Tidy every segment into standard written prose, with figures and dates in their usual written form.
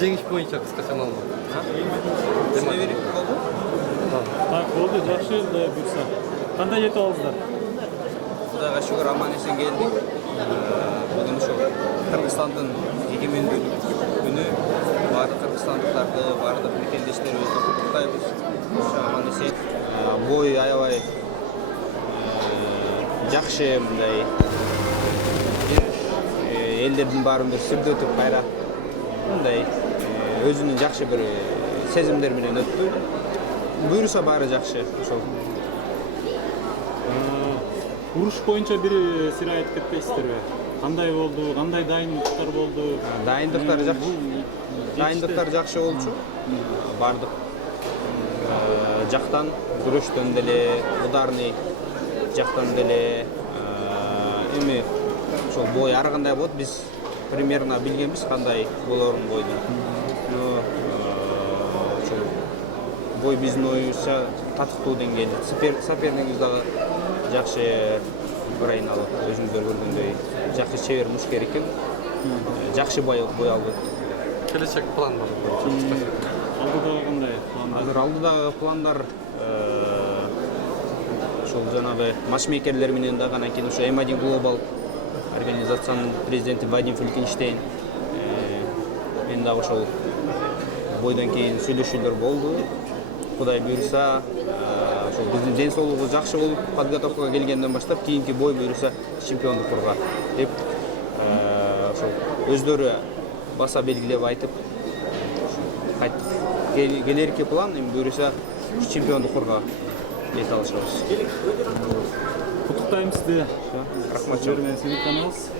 жеңиш боюнча кыскача маалымат. Сине берип болду? Так, болду, жакшы эле буйрса. Кандай жетип алдыңыздар? Кудайга шүгүр аман-эсен келдик. Бүгүн ошо Кыргызстандын эгемендүүлүк күнү. Баардык кыргызстандыктарды, баардык мекендештерибизди куттуктайбыз. Ошо аман-эсен. Бой аябай жакшы мындай элдердин баарын бир сүрдөтүп кайра мындай өзүнүн жакшы бир сезимдер менен өттү. Буйруса баары жакшы ошол. Уруш боюнча бир сыйра айтып кетпейсиздерби? Кандай болду? Кандай дайындыктар болду? Дайындыктар жакшы. Дайындыктар жакшы болчу. Бардык жактан күрөштөн деле, ударный жактан деле эми ошол бой ар кандай болот, биз примерно билгенбиз кандай болорун бойдун. Ошол бой биздин оюбузча татыктуу деңгээлде. Сопернигибиз дагы жакшы Украиналык, өзүңүздөр көргөндөй жакшы чебер мушкер экен. Жакшы бой алды. Келечек план бар. Алдыдагы кандай пландар? Азыр алдыдагы пландар ошол жанагы матчмейкерлер менен дагы анан кийин ошо M1 Global организациянын президенти Вадим Фелькенштейн мен дагы ошол бойдон кийин сүйлөшүүлөр болду. Кудай буйруса, ошол биздин ден соолугубуз жакшы болуп, подготовкага келгенден баштап кийинки бой буйруса чемпиондуктурга деп ошол өздөрү баса белгилеп айтып келерки план эми буйруса чемпиондуктурга жете алышабыз. Куттуктайм сизди. Рахмат. Мен сени тааныбыз.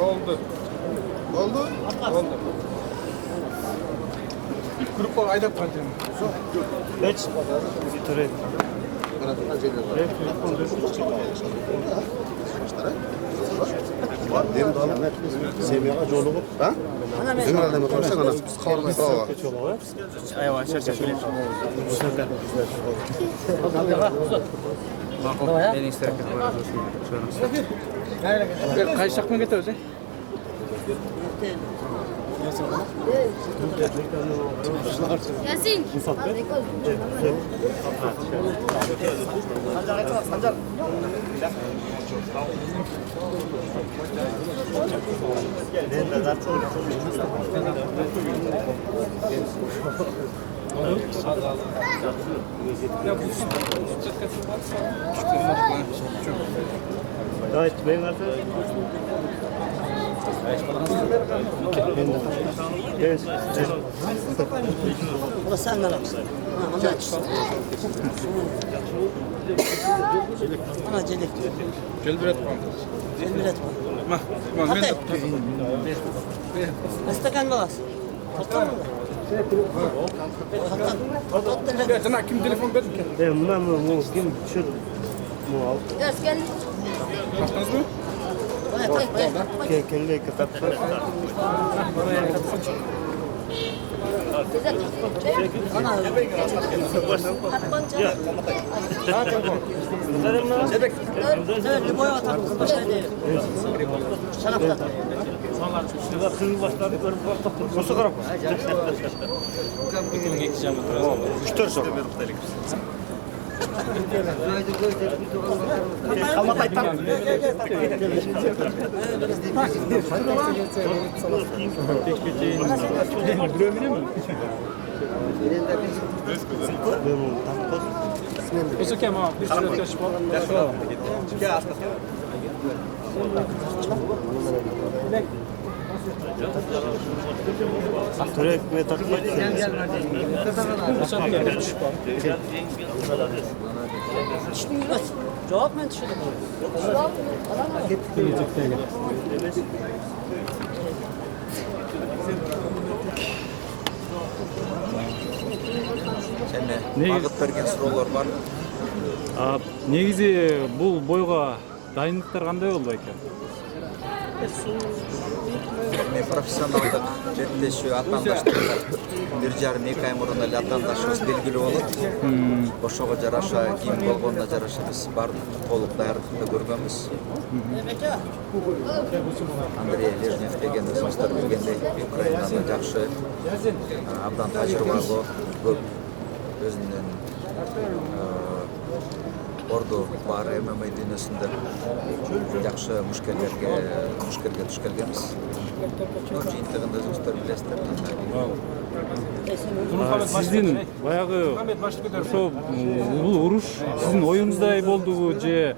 Oldu. Gruppa ayda partiyim. Beç. Bitireyim. Dem dalam Semyaga jolup, ha? Bizim aldım otursak ana biz kalmay bravo. Ayva, çerçek. Beni isterek Kaysak mı getiriyorsun? Yasin. Давайте, ben artık. Bu da senden aksın. Ana açsın. Ana celik. Celbret var. Celbiret var. Ma, Hadi. Istakan balas. Жана ким телефон берди? Мына ким түшүр? Мал. Ачтыңызбы? Келбей кетип. Өзөке мага бир сүрөт өчүп ал. Төрек ме тартпайт. Cevap mı düşürdün? Багыт берген суроолор бар. Негизи бул бойго дайындыктар кандай болду экен? Мен профессионалдык беттешүү атаандаштыкка 1,5-2 ай мурун эле атаандашыбыз белгилүү болот. Ошого жараша ким болгонуна жараша биз баардык толук даярдыкты көргөнбүз. Андрей Лежнев деген өзүңүздөр билгендей Украинада жакшы абдан тажрыйбалуу көп өзүнүн орду бар ММА дүйнөсүндө жакшы мушкерге туш келгенбиз. Жыйынтыгында өзүңүздөр билесиздер. Сиздин баягы ошо бул уруш сиздин оюңуздай болдубу же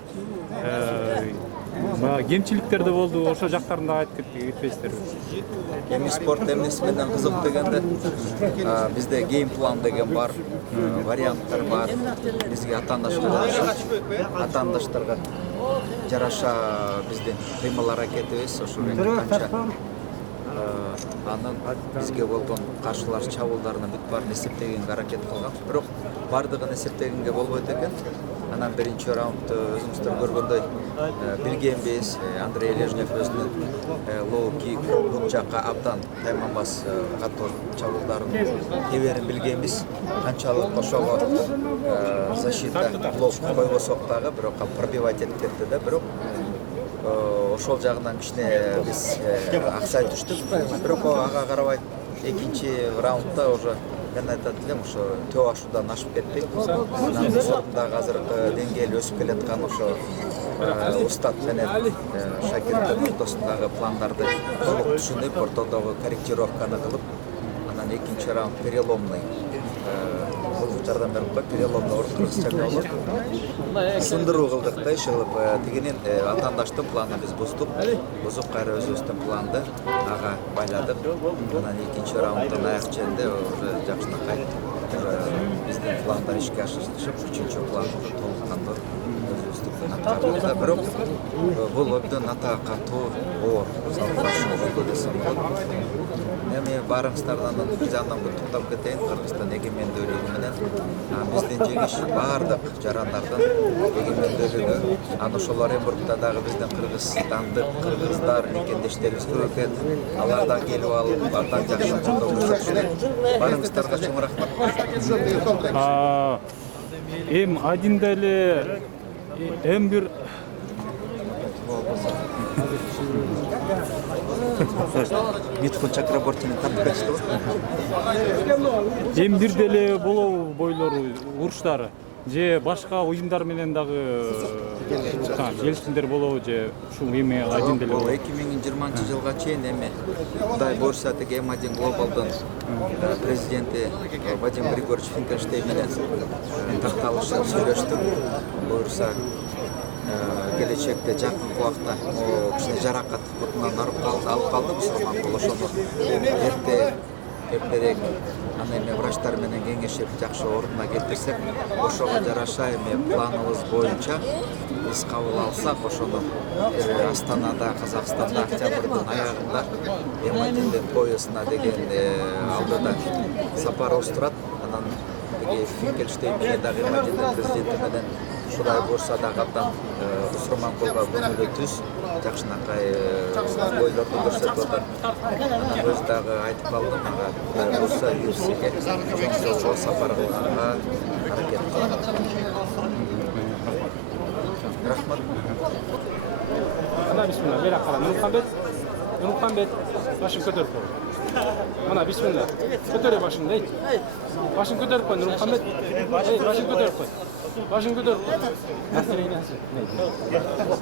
кемчиликтер да болду, ошо жактарында айтып кетпейсиздерби? Эми спорт эмнеси менен кызык дегенде бизде гейм план деген бар, варианттар бар. Бизге атаандаштарга жараша биздин кыймыл аракетибиз ошо канча анын бизге болгон каршылаш чабуулдарынын бүт баарын эсептегенге аракет кылган. Бирок бардыгын эсептегенге болбойт экен. Анан биринчи раундты өзүңүздөр көргөндөй билгенбиз. Андрей Лежнев өзүнүн лоу кик бут жакка абдан тайманбас катуу чабуулдарын теберин билгенбиз. Канчалык ошого защита блок койбосок дагы бирок пробивать этип кетти да, бирок ошол жагынан кичине биз аксай түштүк. Бирок ага карабай экинчи раундда уже мен айтат элем ошо төө ашуудан ашып кеттик. Анан сотундагы азыркы деңгээл өсүп келаткан ошо устат менен шакирттин ортосундагы пландарды толук түшүнүп, ортодогу корректировканы кылып, анан экинчи раунд переломный жардам берип коюп, переломный оркыргызча болуп сындыруу кылдык да, ишилип тигинин атаандаштын планын биз бузуп кайра өзүбүздүн планды ага байладык. Анан экинчи раунддун аяк жеринде уже жакшынакай биздин пландар ишке ашырылышып, үчүнчү план толук кандуу өзүбүздүн аткарды. Бирок бул абдан ата катуу оор салгылашуу болду десем болот. Эми баарыңыздардан жанынан куттуктап кетейин. Кыргызстан эгемендүүлүгү менен биздин жеңиш баардык жарандардын эгемендүүлүгү. Анан ошолор Эмбургда дагы биздин кыргыздар мекендештерибиз көп экен. Алардан келип алып, абдан жакшы колдоо көрсөтүшүп, баарыңыздарга чоң рахмат. Эми адинде эле М1 Митхун Чакрабортинин тартып кетиштиби? М1 эле болобу бойлору уруштары? Же башка уюмдар менен дагы келишимдер болобу же ушул эми адинде эле? Бул 2020 жылга чейин эми Кудай буйрса теги М1 Глобалдын президенти Вадим Григорьевич Финкенштейн менен такталышып сүйлөштүк. Буйрса келечекте жакын убакта кичине жаракат бутунан алып калды Мусулман кол, ошону эрте эртерээк аны эми врачтар менен кеңешип жакшы ордуна келтирсек, ошого жараша эми планыбыз боюнча биз кабыл алсак, ошону Астанада, Казакстанда октябрдын аягында гематиндин поясына деген алдыда сапарыбыз турат. Анан Финкельштейн менен дагы гематиндин президенти менен Кудай буюрса дагы абдан Усурманкулга көңүлү түз, жакшынакай бойлорду көрсөтүп атат. Анан өз дагы айтып калдым, мага Кудай буюрса UFC-ге чоң сапар кылганга аракет кылам. Рахмат. Мына бисмилла, бери кара. Нурмухамбет, башын көтөрүп кой. Мына бисмилла. Көтөрө башыңды, дейт. Башын көтөрүп кой, Нурмухамбет. Башын көтөрүп кой. Башын көтөрүп кой. Настроение.